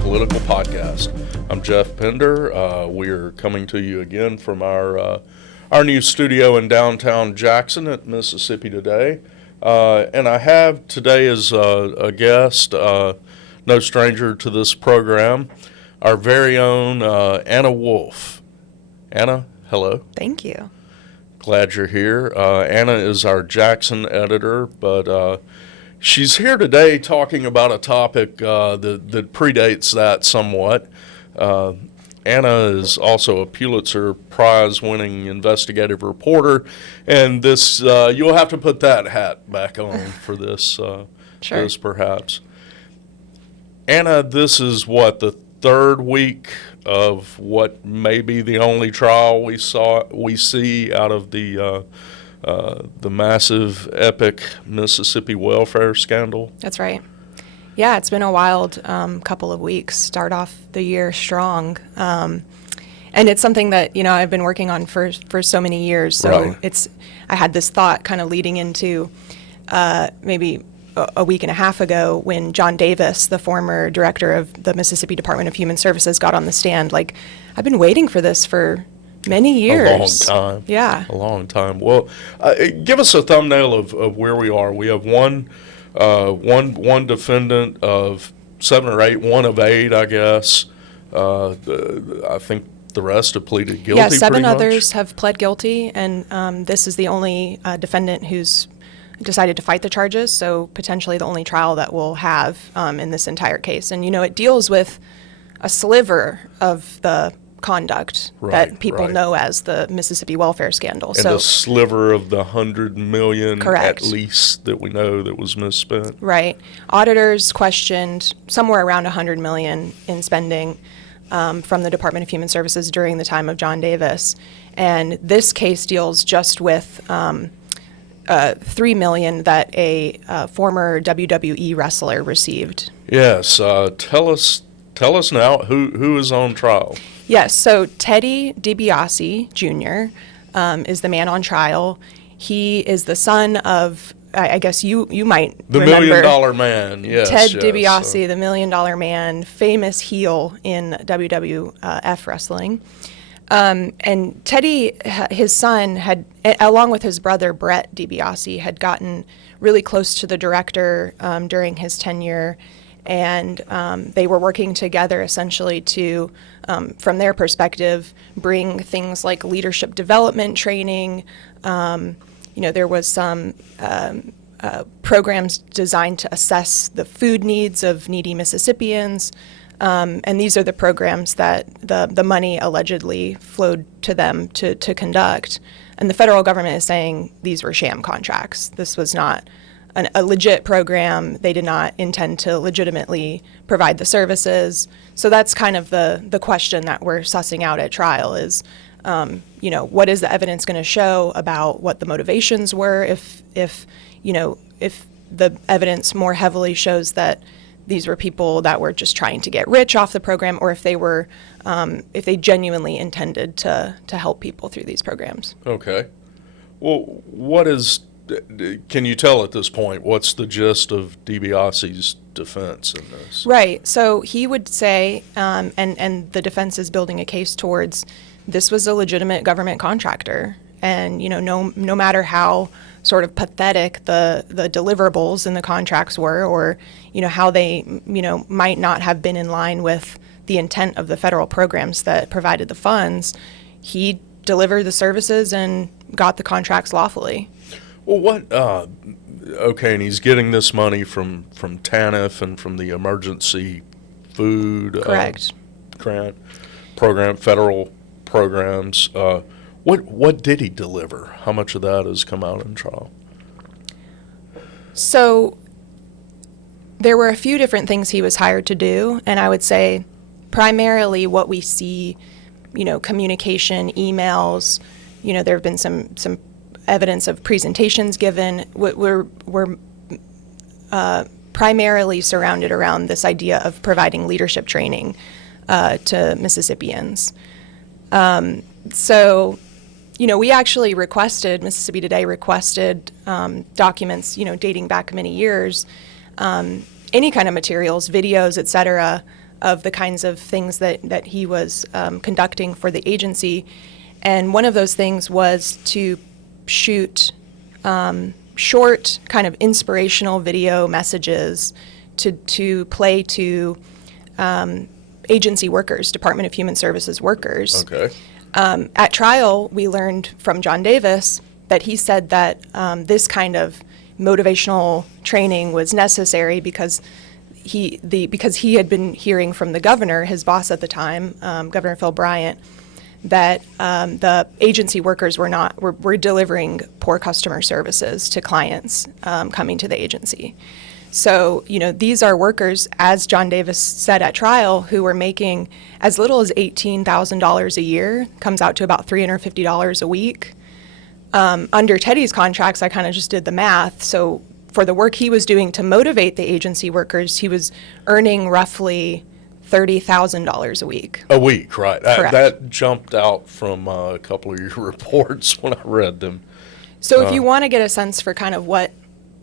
Political Podcast. I'm Jeff Pender. We're coming to you again from our new studio in downtown Jackson at Mississippi Today. And I have today as a guest, no stranger to this program, our very own Anna Wolfe. Anna, hello. Thank you. Glad you're here. Anna is our Jackson editor, but she's here today talking about a topic that predates that somewhat. Anna is also a Pulitzer Prize-winning investigative reporter, and this you'll have to put that hat back on for this. Sure. This perhaps. Anna, this is what, the third week of what may be the only trial we see out of the massive, epic Mississippi welfare scandal. That's right. Yeah, it's been a wild couple of weeks. Start off the year strong. And it's something that, I've been working on for so many years. So right. I had this thought kind of leading into maybe a week and a half ago when John Davis, the former director of the Mississippi Department of Human Services, got on the stand. Like, I've been waiting for this for many years. A long time. Yeah. A long time. Well, give us a thumbnail of where we are. We have one defendant of 7 or 8, one of 8, I guess. I think the rest have pleaded guilty. Yeah, 7 pretty others much. have pled guilty, and this is the only defendant who's decided to fight the charges, so potentially the only trial that we'll have in this entire case. And, it deals with a sliver of the conduct that people know as the Mississippi welfare scandal. And a sliver of the $100 million correct. At least that we know that was misspent. Right. Auditors questioned somewhere around $100 million in spending from the Department of Human Services during the time of John Davis. And this case deals just with $3 million that a former WWE wrestler received. Yes. Tell us now who is on trial. Yes, so Teddy DiBiase Jr. Is the man on trial. He is the son of, I guess you might the remember. $1 million man, yes. Ted DiBiase, the $1 million man, famous heel in WWF wrestling. And Teddy, his son, had, along with his brother Brett DiBiase, had gotten really close to the director during his tenure, and they were working together essentially to, from their perspective, bring things like leadership development training. There was some programs designed to assess the food needs of needy Mississippians. And these are the programs that the money allegedly flowed to them to conduct. And the federal government is saying these were sham contracts. This was not a legit program. They did not intend to legitimately provide the services. So that's kind of the question that we're sussing out at trial is, what is the evidence going to show about what the motivations were if the evidence more heavily shows that these were people that were just trying to get rich off the program, or if they genuinely intended to help people through these programs. Okay. Well, can you tell at this point, what's the gist of DiBiase's defense in this? Right. So he would say, and the defense is building a case towards, this was a legitimate government contractor. And, no matter how sort of pathetic the deliverables in the contracts were, or, how they, might not have been in line with the intent of the federal programs that provided the funds, he delivered the services and got the contracts lawfully. Well, okay, and he's getting this money from TANF and from the emergency food correct grant program, federal programs. What did he deliver? How much of that has come out in trial? So there were a few different things he was hired to do, and I would say primarily what we see, communication, emails, there have been some evidence of presentations given. We're primarily surrounded around this idea of providing leadership training to Mississippians. So we actually Mississippi Today requested documents, dating back many years, any kind of materials, videos, et cetera, of the kinds of things that he was conducting for the agency. And one of those things was to shoot short, kind of inspirational video messages to play to agency workers, Department of Human Services workers. Okay. At trial, we learned from John Davis that he said that this kind of motivational training was necessary because he had been hearing from the governor, his boss at the time, Governor Phil Bryant, that the agency workers were delivering poor customer services to clients coming to the agency. So, these are workers, as John Davis said at trial, who were making as little as $18,000 a year, comes out to about $350 a week. Under Teddy's contracts, I kind of just did the math. So for the work he was doing to motivate the agency workers, he was earning roughly $30,000 a week. A week, right. Correct. That jumped out from a couple of your reports when I read them. So if you want to get a sense for kind of what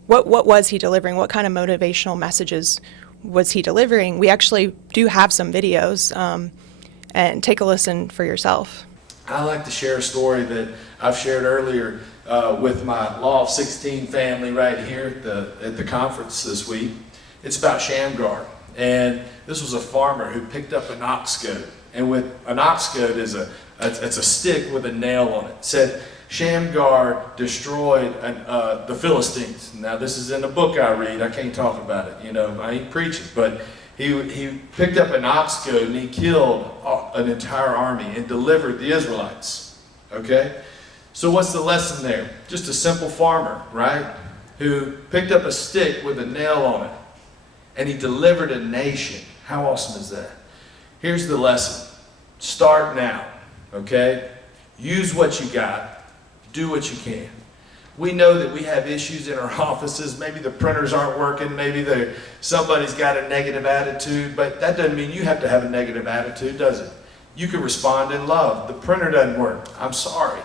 was he delivering, what kind of motivational messages was he delivering, we actually do have some videos, and take a listen for yourself. I like to share a story that I've shared earlier with my Law of 16 family right here at the conference this week. It's about Sham, and this was a farmer who picked up an ox goad, and with an ox goad is it's a stick with a nail on it. It said Shamgar destroyed the Philistines. Now this is in a book I read. I can't talk about it. I ain't preaching, but he picked up an ox goad and he killed an entire army and delivered the Israelites. Okay? So what's the lesson there? Just a simple farmer, right? Who picked up a stick with a nail on it and he delivered a nation. How awesome is that? Here's the lesson. Start now. Okay? Use what you got. Do what you can. We know that we have issues in our offices. Maybe the printers aren't working. Maybe somebody's got a negative attitude. But that doesn't mean you have to have a negative attitude, does it? You can respond in love. The printer doesn't work. I'm sorry.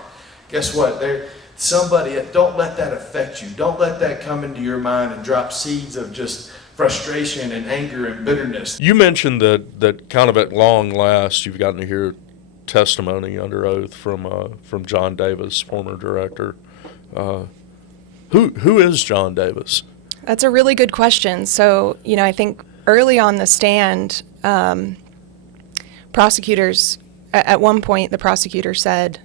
Guess what? Don't let that affect you. Don't let that come into your mind and drop seeds of just frustration and anger and bitterness. You mentioned that kind of at long last you've gotten to hear testimony under oath from John Davis, former director. Who is John Davis? That's a really good question. So, I think early on the stand, prosecutors, at one point, the prosecutor said,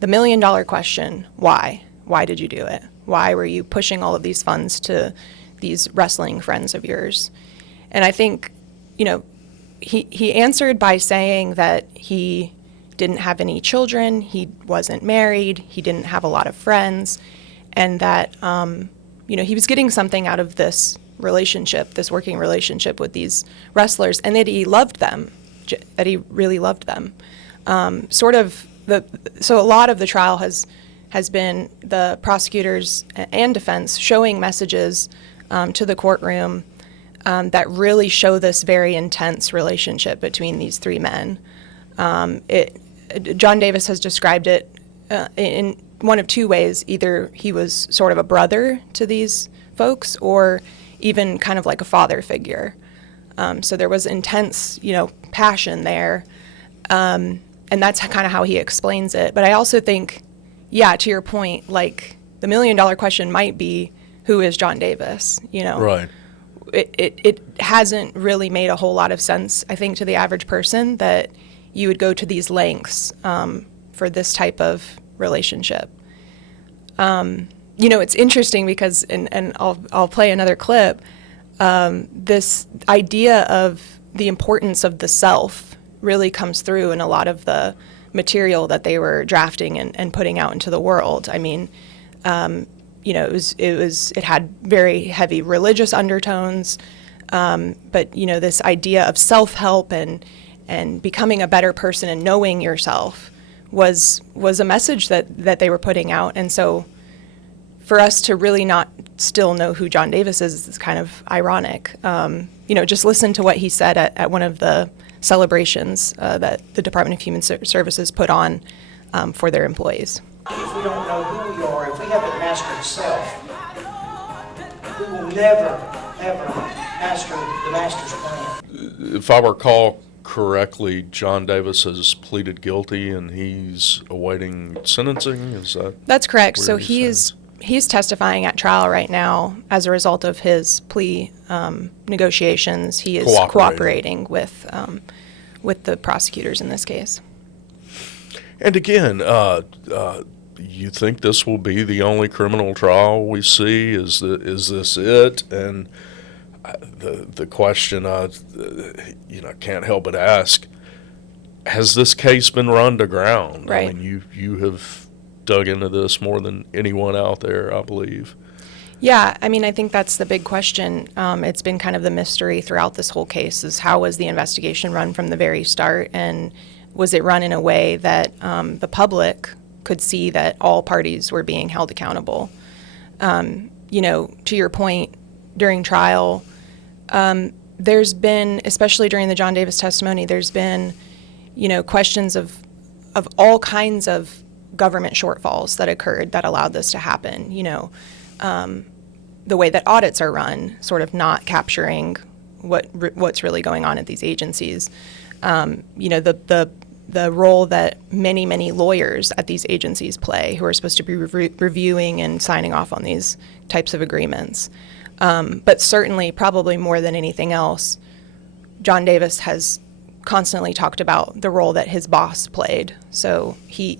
the $1 million question, why? Why did you do it? Why were you pushing all of these funds to these wrestling friends of yours? And I think, he answered by saying that he didn't have any children, he wasn't married, he didn't have a lot of friends, and that he was getting something out of this relationship, this working relationship with these wrestlers, and that he loved them, that he really loved them. So a lot of the trial has been the prosecutors and defense showing messages to the courtroom that really show this very intense relationship between these three men. John Davis has described it in one of two ways. Either he was sort of a brother to these folks, or even kind of like a father figure. So there was intense, passion there, and that's kind of how he explains it. But I also think, to your point, like the $1 million question might be, who is John Davis? Right. It hasn't really made a whole lot of sense, I think, to the average person that you would go to these lengths for this type of relationship. It's interesting because, and I'll play another clip, this idea of the importance of the self really comes through in a lot of the material that they were drafting and putting out into the world. I mean, it had very heavy religious undertones, but this idea of self-help and becoming a better person and knowing yourself was a message that they were putting out. And so for us to really not still know who John Davis is kind of ironic. Just listen to what he said at one of the celebrations that the Department of Human Services put on for their employees. If we don't know who we are, if we haven't mastered self, we will never, ever the master's plan. If I recall correctly, John Davis has pleaded guilty and he's awaiting sentencing. Is that? That's correct. where So he he's testifying at trial right now as a result of his plea negotiations. He is cooperating with the prosecutors in this case. And again, you think this will be the only criminal trial we see? Is this it? And the question I can't help but ask: has this case been run to ground? Right. I mean, you have dug into this more than anyone out there, I believe. Yeah, I mean, I think that's the big question. It's been kind of the mystery throughout this whole case: is how was the investigation run from the very start, and was it run in a way that the public could see that all parties were being held accountable? To your point, during trial, there's been, especially during the John Davis testimony, there's been, questions of all kinds of government shortfalls that occurred that allowed this to happen. The way that audits are run, sort of not capturing what's really going on at these agencies. The role that many lawyers at these agencies play, who are supposed to be reviewing and signing off on these types of agreements. But certainly, probably more than anything else, John Davis has constantly talked about the role that his boss played. So he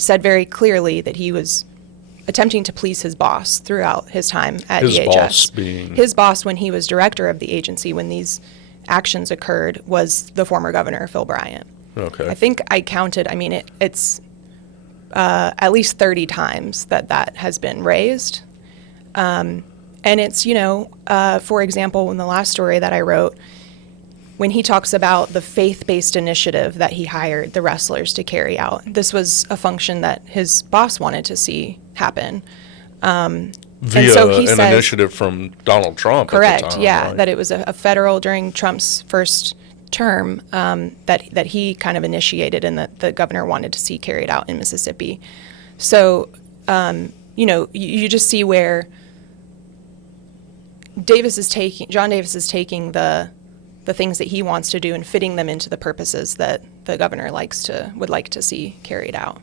said very clearly that he was attempting to please his boss throughout his time at His DHS. boss being? His boss, when he was director of the agency, when these actions occurred, was the former governor, Phil Bryant. Okay. I think I counted, it's at least 30 times that has been raised. And it's, for example, in the last story that I wrote, when he talks about the faith-based initiative that he hired the wrestlers to carry out, this was a function that his boss wanted to see happen. Via he an says, initiative from Donald Trump correct, at the time, yeah, right? that it was a federal, during Trump's first term, that he kind of initiated and that the governor wanted to see carried out in Mississippi. So, you just see where John Davis is taking the things that he wants to do and fitting them into the purposes that the governor would like to see carried out.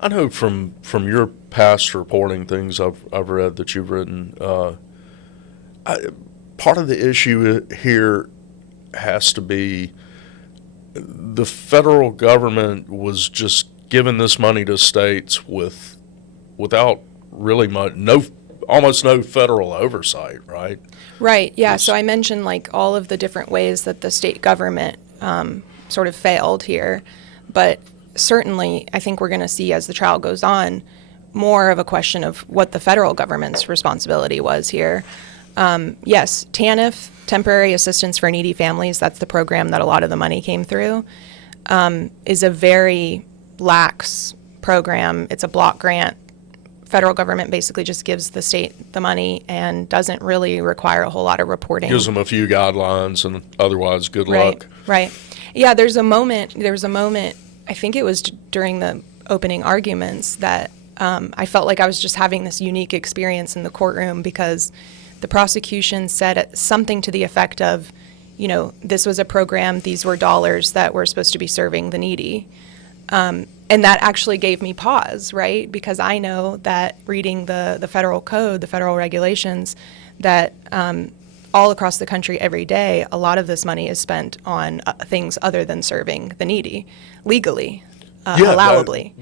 I know from your past reporting, things I've read that you've written, part of the issue here has to be the federal government was just giving this money to states without really almost no federal oversight, right? Right, yeah. So I mentioned all of the different ways that the state government sort of failed here. But certainly, I think we're going to see as the trial goes on more of a question of what the federal government's responsibility was here. Yes, TANF, Temporary Assistance for Needy Families, that's the program that a lot of the money came through, is a very lax program. It's a block grant. Federal government basically just gives the state the money and doesn't really require a whole lot of reporting. Gives them a few guidelines and otherwise good luck. Right. Yeah, there was a moment, I think it was during the opening arguments, that I felt like I was just having this unique experience in the courtroom, because the prosecution said something to the effect of, this was a program, these were dollars that were supposed to be serving the needy. And that actually gave me pause, right? Because I know that reading the federal code, the federal regulations, that all across the country every day, a lot of this money is spent on things other than serving the needy, legally, allowably.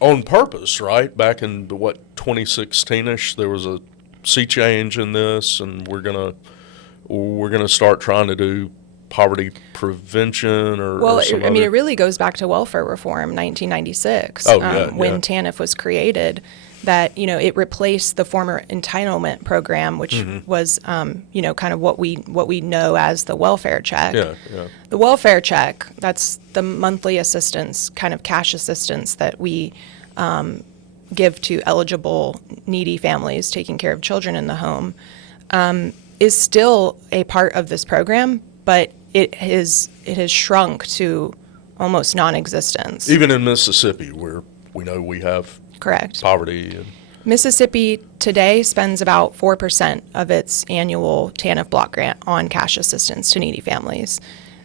On purpose, right? Back in 2016-ish, there was a sea change in this, and we're gonna start trying to do poverty prevention or it really goes back to welfare reform, 1996, when TANF was created. That it replaced the former entitlement program, which was kind of what we know as the welfare check. The welfare check, that's the monthly assistance, kind of cash assistance that we give to eligible needy families taking care of children in the home, is still a part of this program, but it has shrunk to almost non-existence. Even in Mississippi, where we know we have correct poverty. Mississippi today spends about 4% of its annual TANF block grant on cash assistance to needy families.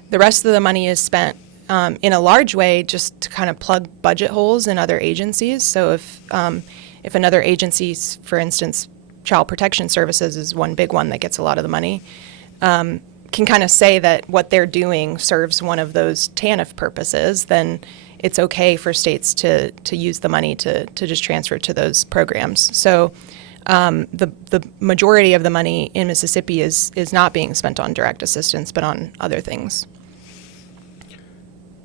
The rest of the money is spent in a large way just to kind of plug budget holes in other agencies. So if another agency, for instance, Child Protection Services is one big one that gets a lot of the money, can kind of say that what they're doing serves one of those TANF purposes, then it's okay for states to use the money to just transfer to those programs. So the majority of the money in Mississippi is not being spent on direct assistance, but on other things.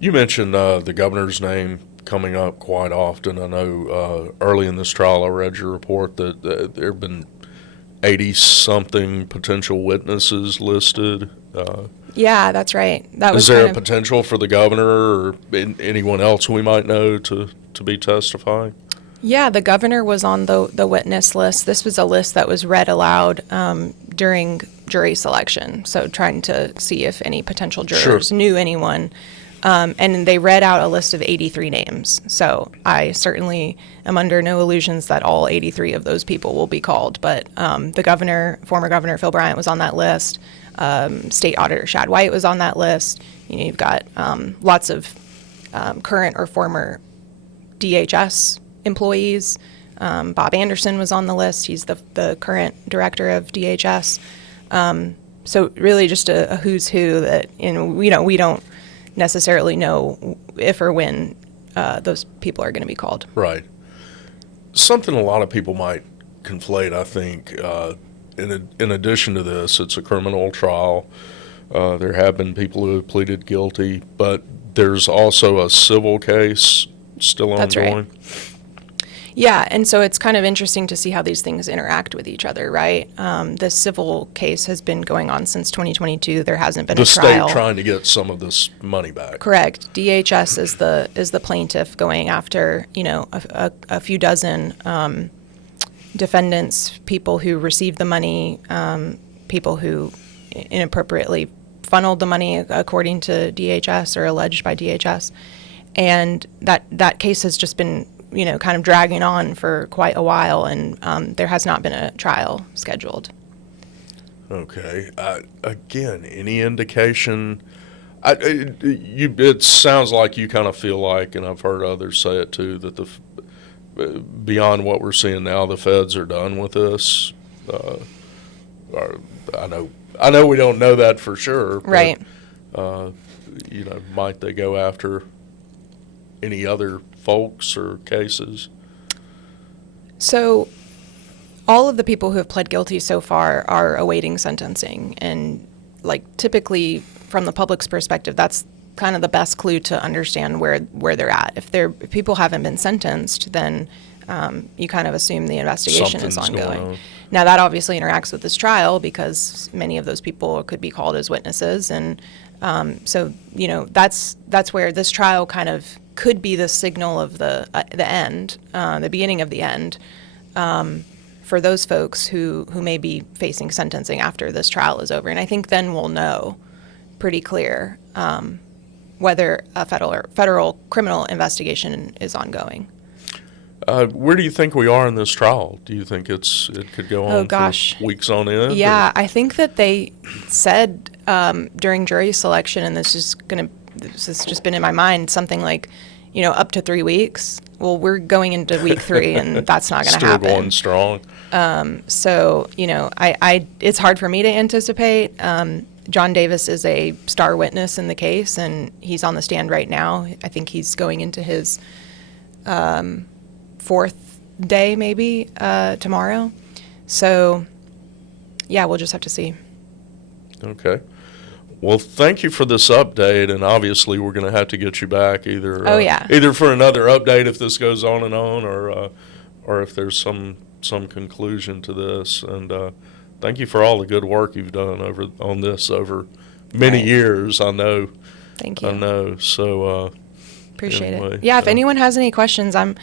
You mentioned the governor's name coming up quite often. I know early in this trial I read your report that there have been 80-something potential witnesses listed. Yeah, that's right. That was Is there kind a of, potential for the governor or anyone else we might know to be testifying? yeah, the governor was on the witness list. This was a list that was read aloud during jury selection, so trying to see if any potential jurors knew anyone. And they read out a list of 83 names. So I certainly am under no illusions that all 83 of those people will be called. But the governor, former Governor Phil Bryant, was on that list. State Auditor Shad White was on that list. You know, you've got lots of current or former DHS employees. Bob Anderson was on the list. He's the current director of DHS. So really just a who's who that, we don't necessarily know if or when those people are going to be called. Right. Something a lot of people might conflate, I think, in addition to this, it's a criminal trial. There have been people who have pleaded guilty, but there's also a civil case still That's ongoing. right. Yeah, and so it's kind of interesting to see how these things interact with each other, right? The civil case has been going on since 2022. There hasn't been The a trial. state trying to get some of this money back. Correct. DHS is the plaintiff going after a few dozen defendants, people who received the money, people who inappropriately funneled the money according to DHS or alleged by DHS, and that case has just been kind of dragging on for quite a while, and there has not been a trial scheduled. Okay. Again, any indication? It sounds like you kind of feel like, and I've heard others say it too, that beyond what we're seeing now, the feds are done with this. I know we don't know that for sure. But, Right. Might they go after any other folks or cases? So all of the people who have pled guilty so far are awaiting sentencing, and typically from the public's perspective, that's kind of the best clue to understand where they're at. If people haven't been sentenced, then you kind of assume the investigation is Something's ongoing. going on. Now that obviously interacts with this trial because many of those people could be called as witnesses, and so that's where this trial kind of could be the signal of the end, the beginning of the end, for those folks who may be facing sentencing after this trial is over. And I think then we'll know pretty clear whether a federal criminal investigation is ongoing. Where do you think we are in this trial? Do you think it could go on for weeks on end? Yeah, I think that they said during jury selection, and this has just been in my mind, something like, up to 3 weeks. Well, we're going into week 3, and that's not going to happen. Still going strong. So, it's hard for me to anticipate. John Davis is a star witness in the case, and he's on the stand right now. I think he's going into his 4th day, maybe, tomorrow. So, yeah, we'll just have to see. Okay. Well, thank you for this update, and obviously we're going to have to get you back either either for another update if this goes on, or if there's some conclusion to this. And thank you for all the good work you've done on this over many years. I know. Thank you. I know. So appreciate anyway, it. Yeah, if anyone has any questions, I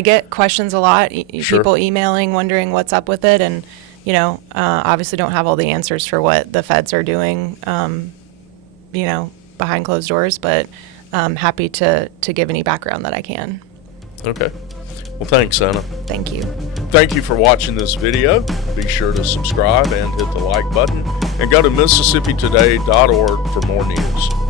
get questions a lot. Sure. People emailing, wondering what's up with it, and obviously don't have all the answers for what the feds are doing, behind closed doors, but I'm happy to give any background that I can. Okay. Well, thanks, Anna. Thank you. Thank you for watching this video. Be sure to subscribe and hit the like button, and go to MississippiToday.org for more news.